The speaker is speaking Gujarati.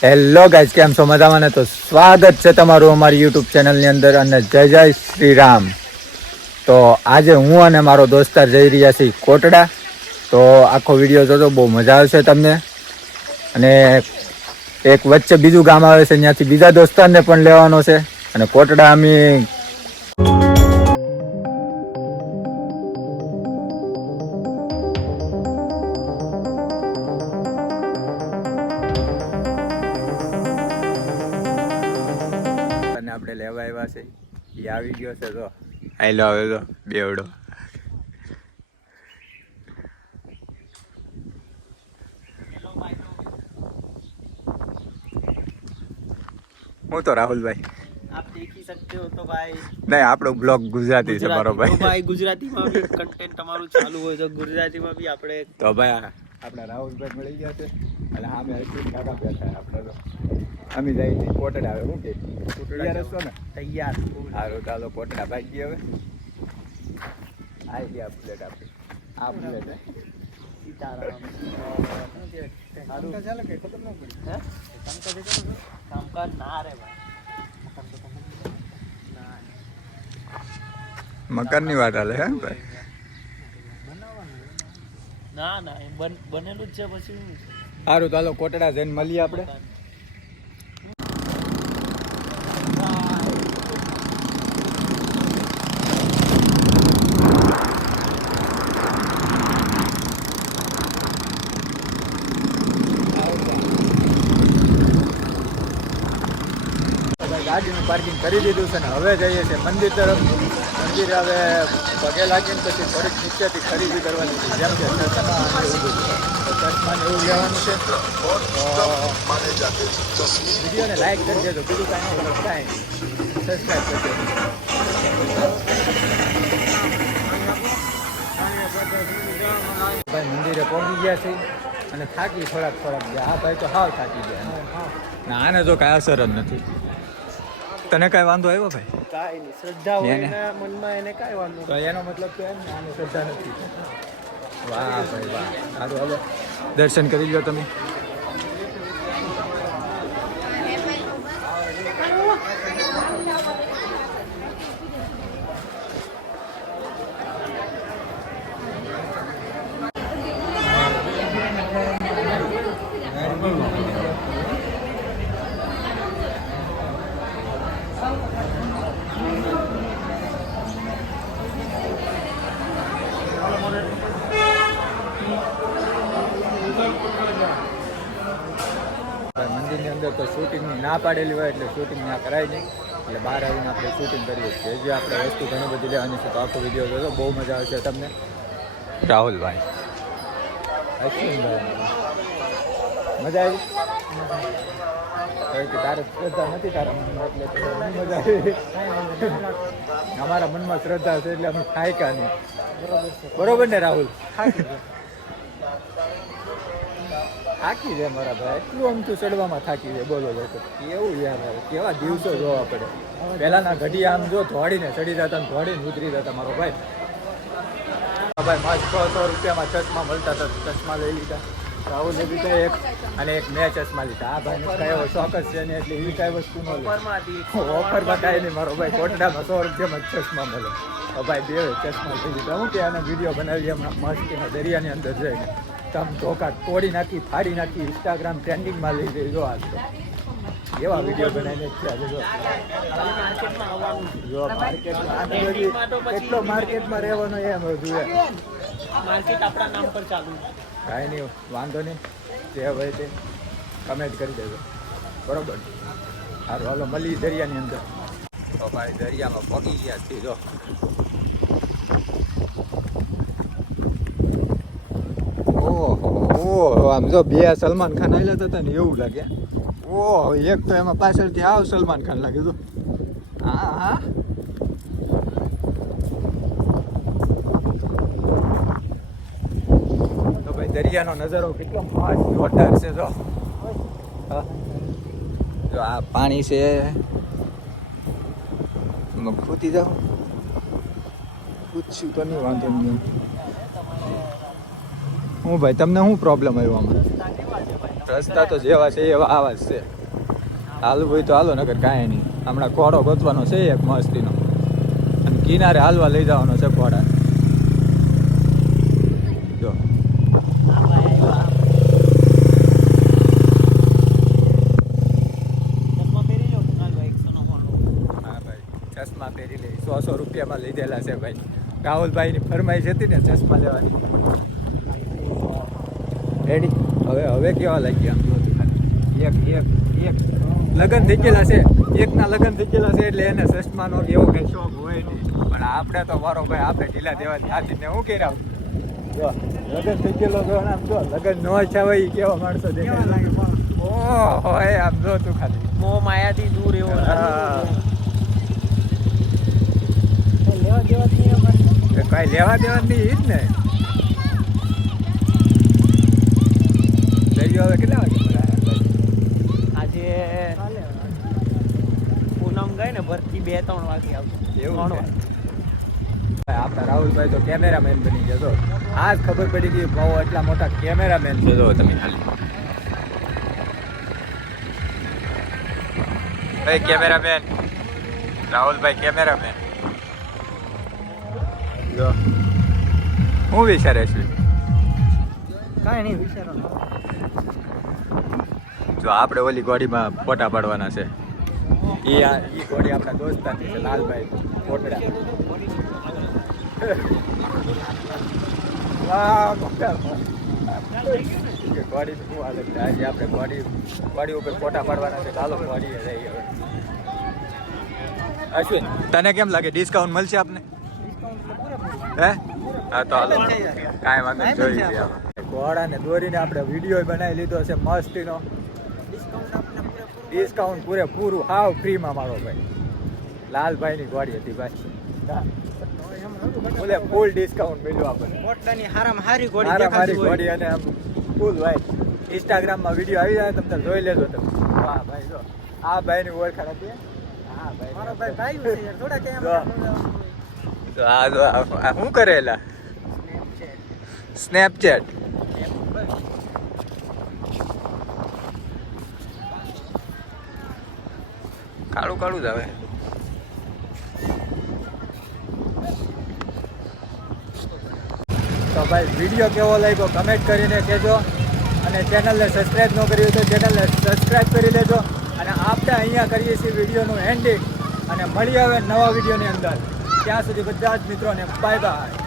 હેલો ગાઈઝ, કેમ છો? મજામાં ને? તો સ્વાગત છે તમારું અમારી યુટ્યુબ ચેનલની અંદર અને જય જય શ્રી રામ. તો આજે હું અને મારો દોસ્તાર જઈ રહ્યા છીએ કોટડા. તો આખો વિડીયો જોજો, બહુ મજા આવશે તમને. અને એક વચ્ચે બીજું ગામ આવે છે, ત્યાંથી બીજા દોસ્તારને પણ લેવાનો છે. અને કોટડા અમે આપણે લેવા આવ્યા છે, એ આવી ગયો છે. તો આયલો આવે તો બેવડો. હું તો રાહુલભાઈ, आप देख ही सकते हो तो भाई નહીં, આપણો બ્લોગ ગુજરાતી છે મારો ભાઈ. ભાઈ ગુજરાતીમાં બી કન્ટેન્ટ તમારું ચાલુ હોય તો ગુજરાતીમાં બી આપણે તો ભાઈ આપણા રાહુલભાઈ મળી ગયા છે અને સામે હર્ષિત કાકા બેઠા આપણે. તો અમે જઈએ છીએ કોટડા. આવે શું કે તૈયાર હશો ને? તૈયાર. સારું, ચાલો કોટડા ભાગીએ હવે. આવી ગયા પ્લેટ આપી. આ પ્લેટ સીતારામ. ચાલે કે ખબર ન પડી. હે કામકાજ ના રે ભાઈ. મકાનની વાત હાલે હે ભાઈ? ના ના બનેલું જ છે પછી. સારું, ચાલો કોટડા જઈને મળીએ આપણે. ગાડીનું પાર્કિંગ કરી દીધું છે ને હવે જઈએ છીએ મંદિર તરફ. મંદિર હવે પગે લાગીને પછી થોડીક નીચેથી ખરીદી કરવાની છે, જેમ કે ચશ્મા એવું લેવાનું છે. વિડીયોને લાઈક કરી દેજો, બીજું કાંઈ નહીં, કાંઈ સબસ્ક્રાઈબ કરી દેજો. ભાઈ મંદિરે પહોંચી ગયા છે અને થાકી થોડાક ગયા. આ ભાઈ તો હાવ થાકી ગયા. ના, આને જો કાંઈ અસર જ નથી. તને કાંઈ વાંધો આવ્યો ભાઈ? કાંઈ નહીં, શ્રદ્ધા હોય એના મનમાં એને કાંઈ વાંધો તો એનો મતલબ તો એમ ને આને શ્રદ્ધા નથી. વાહ ભાઈ વાહ. સારું, હવે દર્શન કરી લો તમે. મંદિરની અંદર તો શૂટિંગની ના પાડેલી હોય એટલે શૂટિંગ ના કરાય નહીં. એટલે બહાર આવીને આપણે શૂટિંગ કરીએ છીએ. જે આપણે વસ્તુ ઘણી બધી લેવાની છે, તો આખો વિડીયો જોજો, બહુ મજા આવશે તમને. રાહુલભાઈ, અશ્વિનભાઈ, મજા આવી? કે તારે શ્રદ્ધા નથી તારા મનમાં એટલે મજા આવી? અમારા મનમાં શ્રદ્ધા છે એટલે અમે થાક્યા નહીં. બરોબર ને રાહુલ? થાકી જાય મારા ભાઈ, એટલું અમથું ચડવામાં થાકી જાય. બોલો લોકો, કેવું યાર, કેવા દિવસો જોવા પડે. પહેલાના ઘડિયા આમ જો ધોડીને ચડી જતા ને ધોડીને ઉતરી જતા મારો ભાઈ. ભાઈ મસ્ત 100 રૂપિયામાં ચશ્મા મળતા હતા, ચશ્મા લઈ લીધા. રાહુલે લીધા એક અને એક મેં ચશ્મા લીધા. આ ભાઈને કઈ એવો શોખ જ છે ને એટલે એ કઈ વસ્તુ ન લે. ઓફરમાં કાંઈ નહીં મારો ભાઈ, કોટડામાં 100 રૂપિયામાં ચશ્મા મળે. તો ભાઈ બે ચશ્મા લઈ લીધા. હું કે આનો વિડીયો બનાવીએ હમણાં મસ્તીના દરિયાની અંદર જઈને. તમ ધોકા તોડી નાખી, ફાડી નાખી, ઇન્સ્ટાગ્રામ ટ્રેન્ડિંગમાં લઈ જઈ. જો આ તો એવા વિડીયો બનાવીને કેટલો માર્કેટમાં રહેવાનો એમ જોઈએ. માર્કેટ આપણા નામ પર ચાલુ. કાંઈ નહીં, વાંધો નહીં, જે હોય તે કમેન્ટ કરી દેજો, બરોબર? સારું, હાલો મળી દરિયાની અંદર. તો ભાઈ દરિયામાં પગી ગયા છીએ. જો ઓહો, આમ જો બે સલમાન ખાન આવેલા હતા ને એવું લાગે. ઓહો, એક તો એમાં પાછળથી આવ સલમાન ખાન લાગે. તો હા હા, તો ભાઈ દરિયાનો નજારો કેટલો મસ્ત જોરદાર છે. જો આ પાણી છે, ખૂતી જાઓ. પૂછ્યું તો નહીં, વાંધો નહીં. હું ભાઈ, તમને શું પ્રોબ્લેમ આવ્યો આમાં? રસ્તા તો જેવા છે એવા આવા જ છે. હાલવું હોય તો હાલો, નકર કાંઈ નહીં. હમણાં ઘોડો ગોતવાનો છે એક મસ્તીનો, અને કિનારે હાલવા લઈ જવાનો છે ઘોડા. જો હા ભાઈ, ચશ્મા પહેરી લે. 100 રૂપિયામાં લીધેલા છે ભાઈ. રાહુલભાઈની ફરમાઈશ હતી ને ચશ્મા લેવાની. રેડી? હવે કેવા લાગ્યા? એક લગ્ન થઈ ગયેલા છે, એકના લગ્ન થઈ ગયેલા છે એટલે એને ચશ્માનો એવો કઈ શોખ હોય નહીં. પણ આપણે તો મારો ભાઈ, આપણે ઢીલા દેવા હાથીને હું કર્યા. જો લગ્ન થઈ ગયેલો જો, આમ જો લગ્ન ન ઈચ્છા હોય એ કેવા માણસો દેખાય. ઓહો આમ જો તું ખાલી મોહ માયાથી દૂર એવો. કઈ લેવા દેવા નહીં ઈ જ ને. જઈ હવે કેટલા વાગે આજે પૂનમ ગઈ ને ભરતી 2-3 વાગે આવશે. એવું છે? આપણા રાહુલભાઈ તો કેમેરામેન બની ગયા. તો આજ ખબર પડી કે બહુ એટલા મોટા કેમેરામેન છે. જો તમે ખાલી ભાઈ કેમેરામેન, રાહુલભાઈ કેમેરામેન. જો હું વિચારે છું, કાંઈ નહીં વિચારો. જો આપણે ઓલી ગોડીમાં ફોટા પાડવાના છે. ઈ ગોડી આપણા દોસ્તાની છે, લાલભાઈ કોટડા. વાહ મોટા ગોડી શું હાલત છે. આજે આપણે ગોડી ઉપર ફોટા પાડવાના છે. ચાલો ગોડીએ જઈએ હવે. અશ્વિન, તને કેમ લાગે ડિસ્કાઉન્ટ મળશે આપને? હે? હા તો હાલો, કાંઈ વાંધો નહીં, જોઈ લઈએ આપણે. ઘોડાને દોરીને આપણે વિડીયો બનાવી લીધો છે મસ્તીનો. ડિસ્કાઉન્ટ પૂરેપૂરું હાવ ફ્રીમાં મારો ભાઈ. લાલભાઈની ગોળી હતી ભાઈ, બોલે ફૂલ ડિસ્કાઉન્ટ મળ્યું આપણને. કોટડાની હારામાં હારી મારી ગોળી અને આમ ફૂલ ભાઈ. ઇન્સ્ટાગ્રામમાં વિડીયો આવી જાય તમે જોઈ લેજો તમે. વાહ ભાઈ, જો આ ભાઈની ઓળખાણ હતી. હા ભાઈ, મારો ભાઈ થોડા કેમ શું કરેલા સ્નેપચેટ. કાળું કાળું જ આવે. તો ભાઈ વિડીયો કેવો લાગ્યો કમેન્ટ કરીને કહેજો, અને ચેનલને સબસ્ક્રાઈબ ન કરી હોય તો ચેનલને સબસ્ક્રાઈબ કરી લેજો. અને આપણે અહીંયા કરીએ છીએ વિડીયોનું એન્ડિંગ, અને મળીએ હવે નવા વિડીયોની અંદર. ત્યાં સુધી બધા જ મિત્રોને બાય બાય.